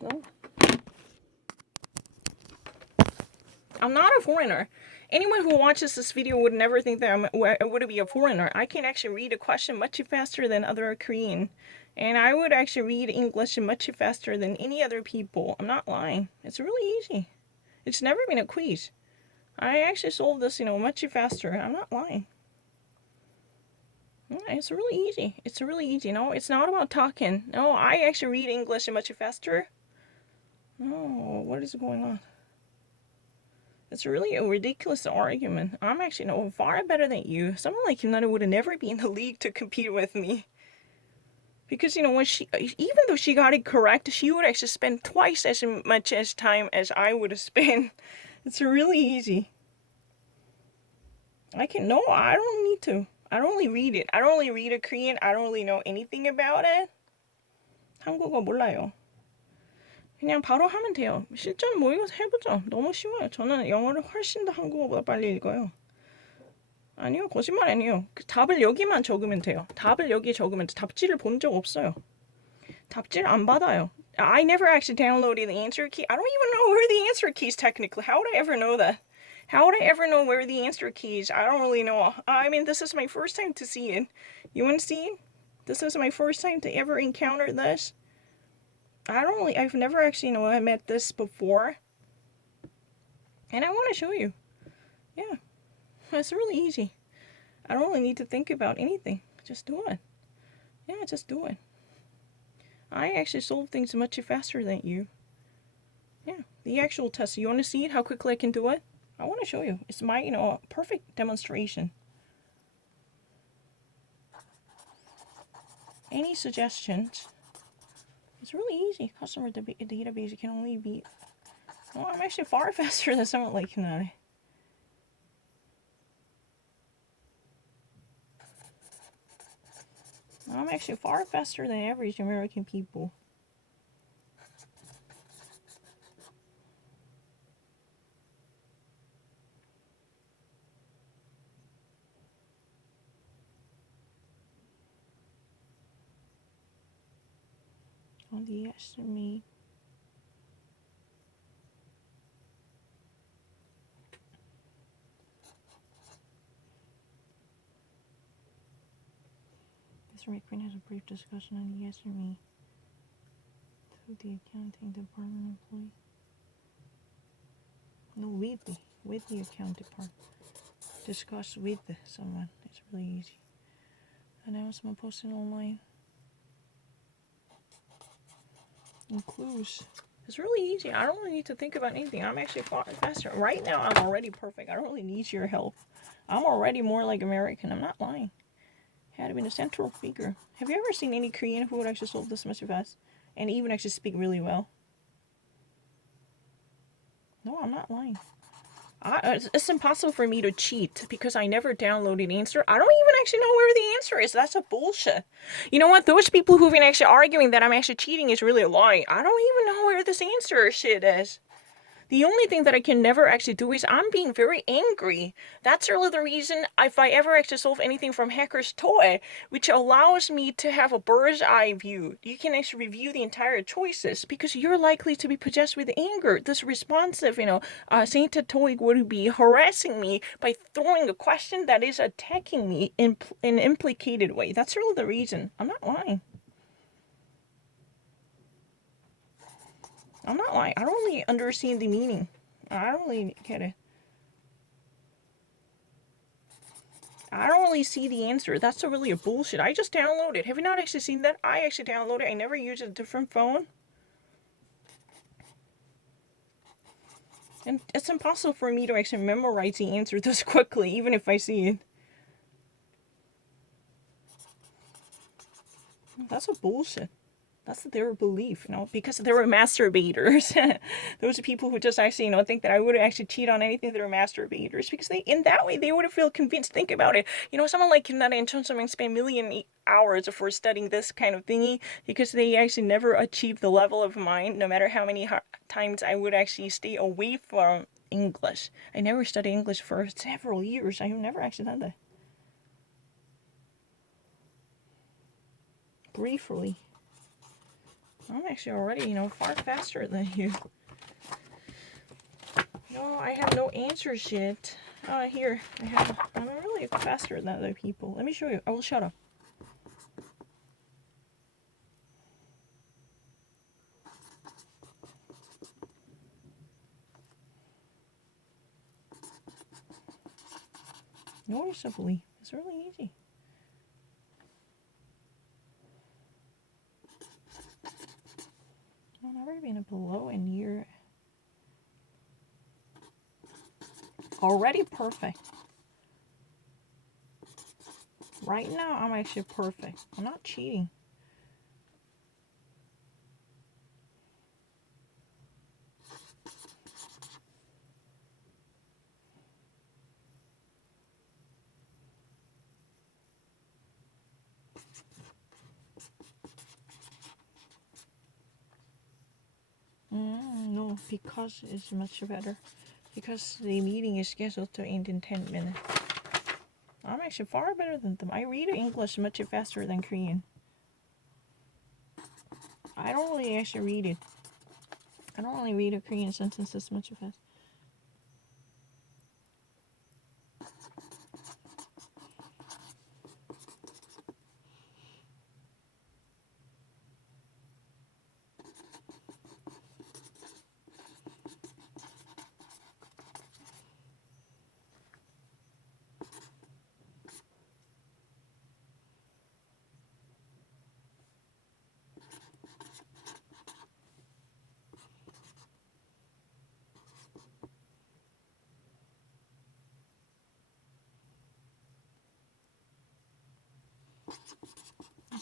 No. I'm not a foreigner. Anyone who watches this video would never think that I would be a foreigner. I can actually read a question much faster than other Korean. And I would actually read English much faster than any other people. I'm not lying. It's really easy. It's never been a quiz. I actually solved this, much faster. I'm not lying. It's really easy. It's really easy. No, it's not about talking. No, I actually read English much faster. No, what is going on? It's really a ridiculous argument. I'm actually far better than you. Someone like Yunana would never be in the league to compete with me. Because when even though she got it correct, she would actually spend twice as much as time as I would have spent. It's really easy. I don't need to. I don't really read it. I don't really read a Korean. I don't really know anything about it. 한국어 몰라요. 그냥 바로 하면 돼요. 실전 모의고사 해보죠. 너무 쉬워요. 저는 영어를 훨씬 더 한국어보다 빨리 읽어요. 아니요, 거짓말 아니에요. 답을 여기만 적으면 돼요. 답을 여기에 적으면 답지를 본 적 없어요. 답지를 안 받아요. I never actually downloaded the answer key. I don't even know where the answer key is technically. How would I ever know that? How would I ever know where the answer key is? I don't really know. I mean, this is my first time to see it. You want to see it? This is my first time to ever encounter this. I've never actually, met this before. And I want to show you. Yeah. It's really easy. I don't really need to think about anything. Just do it. Yeah, just do it. I actually solve things much faster than you. Yeah, the actual test. You want to see it? How quickly I can do it? I want to show you. It's my, perfect demonstration. Any suggestions? It's really easy. Customer database can only be... Oh, I'm actually far faster than someone like Hinare. I'm actually far faster than average American people. On the estimate. This recording has a brief discussion on the estimate to the accounting department employee. No, with the accounting department. Discuss with someone. It's really easy. Announcement posted online. Includes. It's really easy. I don't really need to think about anything. I'm actually far faster. Right now, I'm already perfect. I don't really need your help. I'm already more like American. I'm not lying. Had to be a central figure. Have you ever seen any Korean who would actually solve this much fast and even actually speak really well? No, I'm not lying. It's impossible for me to cheat because I never downloaded the answer. I don't even actually know where the answer is. That's a bullshit. You know what? Those people who've been actually arguing that I'm actually cheating is really a lie. I don't even know where this answer shit is. The only thing that I can never actually do is I'm being very angry. That's really the reason if I ever actually solve anything from Hacker's Toy, which allows me to have a bird's eye view. You can actually review the entire choices because you're likely to be possessed with anger. This responsive, Saint Toy would be harassing me by throwing a question that is attacking me in an implicated way. That's really the reason. I'm not lying. I'm not lying. I don't really understand the meaning. I don't really get it. I don't really see the answer. That's really a bullshit. I just downloaded. Have you not actually seen that? I actually downloaded. I never used a different phone. And it's impossible for me to actually memorize the answer this quickly, even if I see it. That's a bullshit. That's their belief, because they were masturbators. Those are people who just actually, think that I would actually cheat on anything that are masturbators because in that way they would feel convinced. Think about it. Someone like Kinara and Chonsoming spend million hours for studying this kind of thingy because they actually never achieve the level of mind, no matter how many times I would actually stay away from English. I never studied English for several years. I have never actually done that. Briefly. I'm actually already, far faster than you. No, I have no answers yet. Here, I'm really faster than other people. Let me show you. I will shut up. Noticeably. It's really easy. I've never been below a year. Already perfect. Right now, I'm actually perfect. I'm not cheating. No, because it's much better. Because the meeting is scheduled to end in 10 minutes. I'm actually far better than them. I read English much faster than Korean. I don't really actually read it. I don't really read a Korean sentences much fast.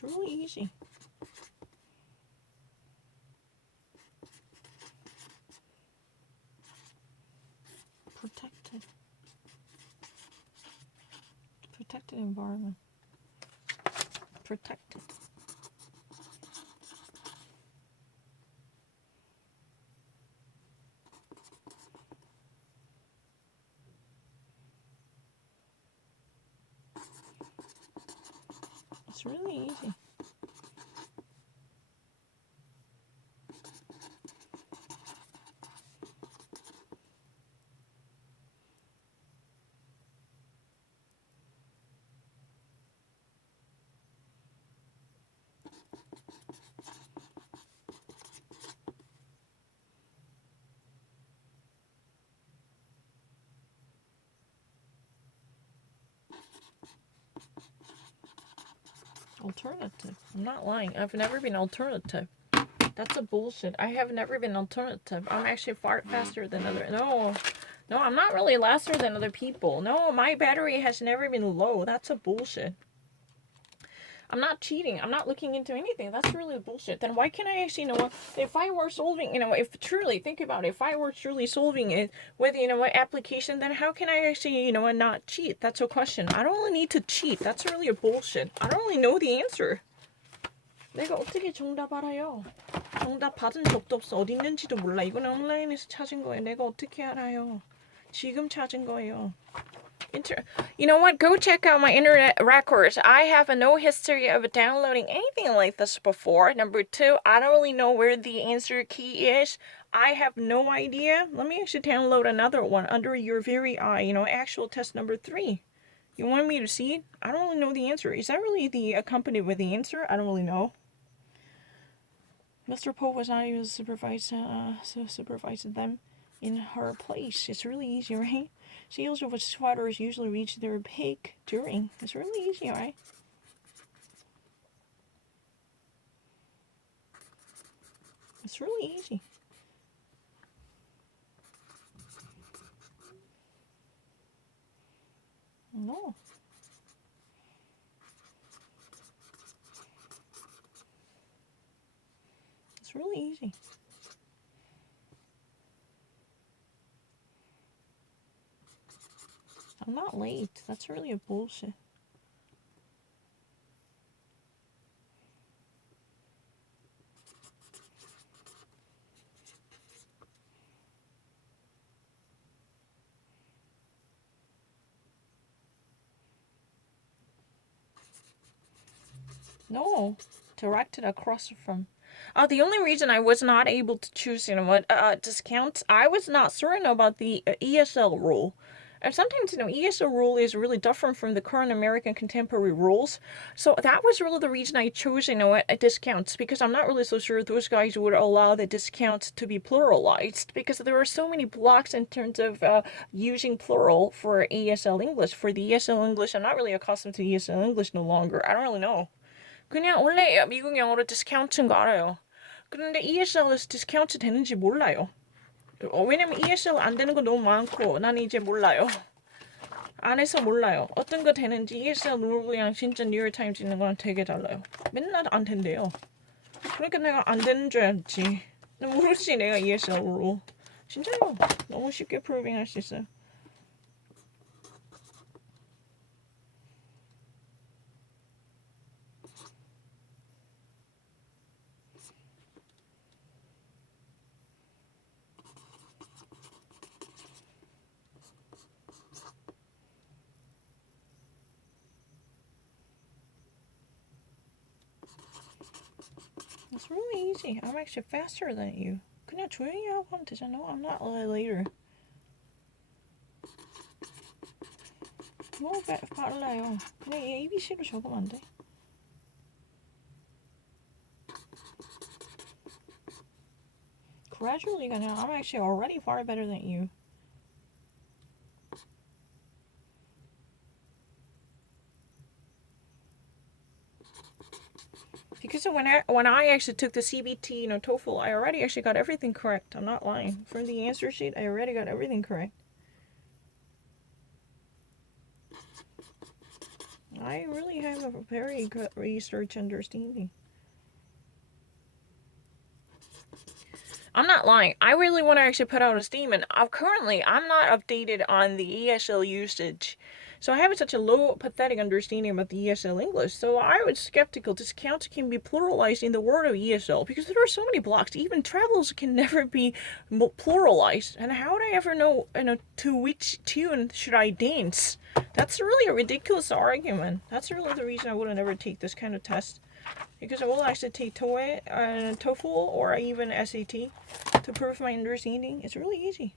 It's really easy. Protected. Protected environment. Protected. It's really easy. Alternative. I'm not lying. I've never been alternative. That's a bullshit. I have never been alternative. I'm actually far faster than other. No, I'm not really faster than other people. No, my battery has never been low. That's a bullshit. I'm not cheating. I'm not looking into anything. That's really bullshit. Then why can't I actually know if I were solving, if truly, think about it, if I were truly solving it with, what application, then how can I actually, not cheat? That's a question. I don't really need to cheat. That's really a bullshit. I don't really know the answer. 내가 어떻게 정답 알아요? 정답 받은 적도 없어. 어디 있는지도 몰라. 이거는 온라인에서 찾은 거예요. 내가 어떻게 알아요? 지금 찾은 거예요. You know what? Go check out my internet records. I have no history of downloading anything like this before. Number two, I don't really know where the answer key is. I have no idea. Let me actually download another one under your very eye. Actual test number 3. You want me to see it? I don't really know the answer. Is that really the accompanied with the answer? I don't really know. Mr. Poe was not able to supervise them in her place. It's really easy, right? Seals with sweaters usually reach their peak during. It's really easy, right? It's really easy. No. It's really easy. I'm not late. That's really a bullshit. No. Directed across from. The only reason I was not able to choose, discounts, I was not certain about the ESL rule. And sometimes, ESL rule is really different from the current American contemporary rules. So that was really the reason I chose, discounts, because I'm not really so sure those guys would allow the discounts to be pluralized, because there are so many blocks in terms of using plural for ESL English. For the ESL English, I'm not really accustomed to ESL English no longer. I don't really know. 그냥 원래 미국 영어로 디스카운트인 거 알아요. 그런데 ESL에서 디스카운트 되는지 몰라요. 왜냐면 ESL 안 되는 거 너무 많고 나는 이제 몰라요. 안 해서 몰라요. 어떤 거 되는지 ESL 룰이랑 진짜 뉴욕타임즈 있는 거랑 되게 달라요. 맨날 안 된대요. 그러니까 내가 안 되는 줄 알았지. 모르지 내가 ESL 룰. 진짜요. 너무 쉽게 프로빙 할 수 있어요. It's really easy. I'm actually faster than you. 그냥 조용히 하고 하면 되잖아. I'm not later. 너무 빨라요. 그냥 ABC로 적으면 안 돼? Gradually, 그냥 I'm actually already far better than you. Because when I actually took the CBT, TOEFL, I already actually got everything correct. I'm not lying. From the answer sheet, I already got everything correct. I really have a very good research understanding. I'm not lying. I really want to actually put out a statement. Currently, I'm not updated on the ESL usage. So I have such a low, pathetic understanding about the ESL English. So I was skeptical discounts can be pluralized in the word of ESL because there are so many blocks. Even travels can never be pluralized. And how would I ever know, to which tune should I dance? That's really a ridiculous argument. That's really the reason I would never take this kind of test. Because I will actually take TOEFL or even SAT to prove my understanding. It's really easy.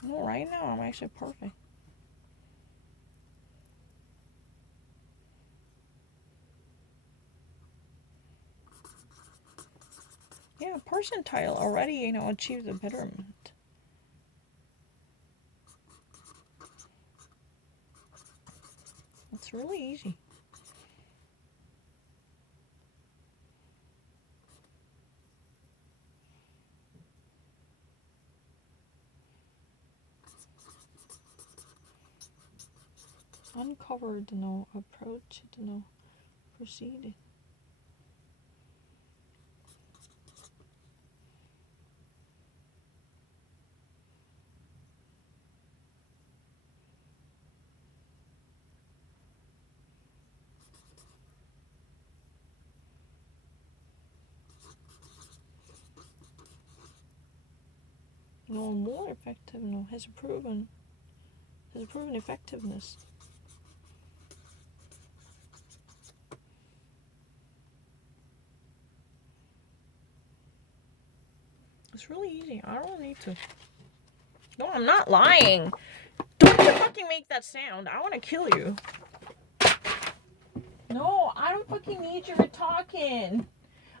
No, right now I'm actually perfect. Yeah, percentile already, achieved the betterment. It's really easy. Uncovered, approach, proceeded. More effective, has proven effectiveness. It's really easy. I don't need to. No, I'm not lying. Don't you fucking make that sound. I want to kill you. No, I don't fucking need you for talking.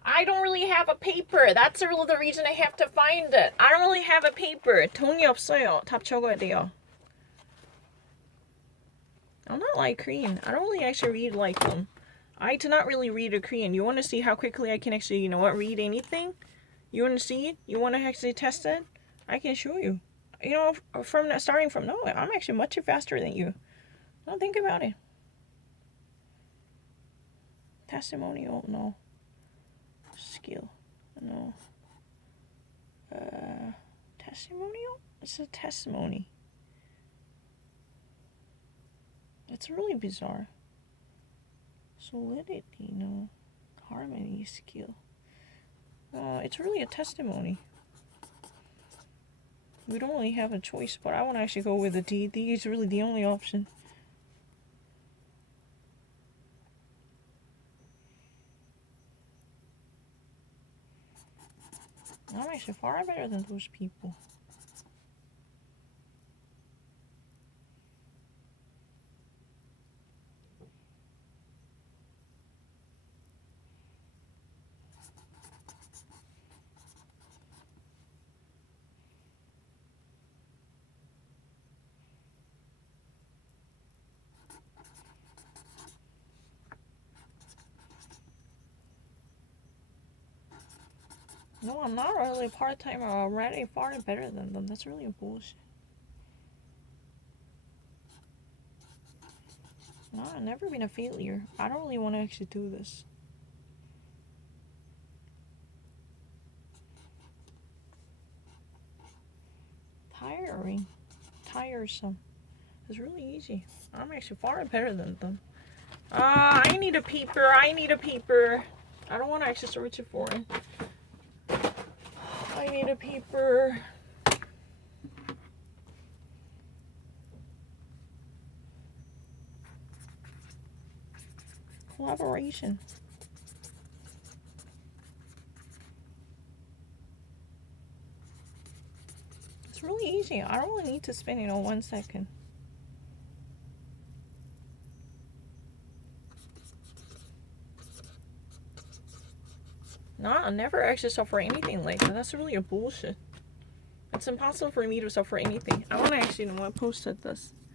I don't really have a paper. That's really the reason I have to find it. I don't really have a paper. 돈이 없어요. 답 적어야 돼요. I'm not like Korean. I don't really actually read like them. I do not really read a Korean. You want to see how quickly I can actually, read anything? You want to see it? You want to actually test it? I can show you. Starting from no, I'm actually much faster than you. Don't think about it. Testimonial, no. Skill, no. Testimonial? It's a testimony. It's really bizarre. Solidity, no. harmony skill. It's really a testimony. We don't really have a choice, but I want to actually go with the D. D is really the only option. I'm actually far better than those people. No, I'm not really a part-timer. I'm already far better than them. That's really a bullshit. No, I've never been a failure. I don't really want to actually do this. Tiring. Tiresome. It's really easy. I'm actually far better than them. I need a peeper. I need a peeper. I don't want to actually search it for it. I need a peeper. Collaboration. It's really easy. I don't really need to spend, 1 second. No, I never actually suffer anything like that. That's really a bullshit. It's impossible for me to suffer anything. I want to actually, I posted this.